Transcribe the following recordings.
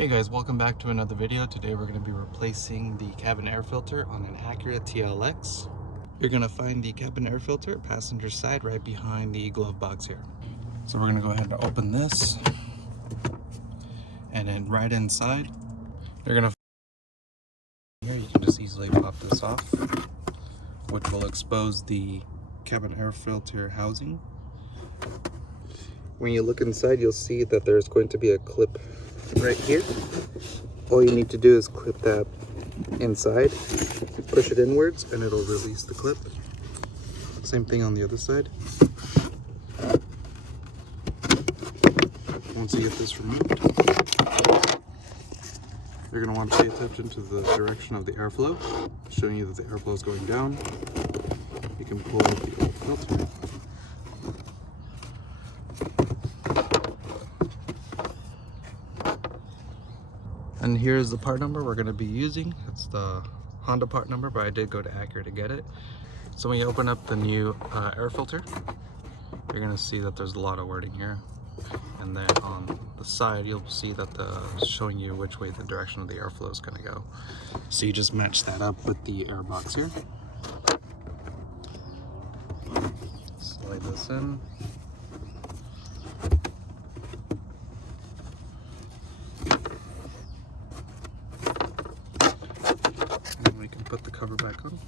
Hey guys, welcome back to another video. Today we're going to be replacing the cabin air filter on an Acura TLX. You're going to find the cabin air filter passenger side right behind the glove box here. So we're going to go ahead and open this, and then right inside you're going to here you can just easily pop this off, which will expose the cabin air filter housing. When you look inside, you'll see that there's going to be a clip right here. All you need to do is clip that inside, push it inwards, and it'll release the clip. Same thing on the other side. Once you get this removed, you're going to want to pay attention to the direction of the airflow, showing you that the airflow is going down. You can pull out the old filter. And here's the part number we're going to be using. It's the Honda part number, but I did go to Acura to get it. So when you open up the new air filter, you're going to see that there's a lot of wording here. And then on the side, you'll see that it's showing you which way the direction of the airflow is going to go. So you just match that up with the air box here. Slide this in. We can put the cover back on.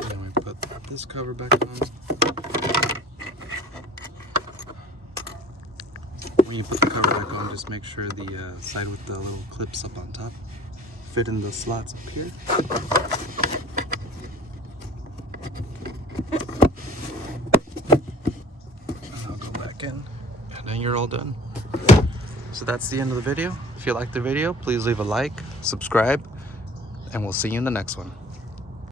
And we put this cover back on. When you put the cover back on, just make sure the side with the little clips up on top fit in the slots up here. And then you're all done. So that's the end of the video. If you liked the video, please leave a like, subscribe, and we'll see you in the next one.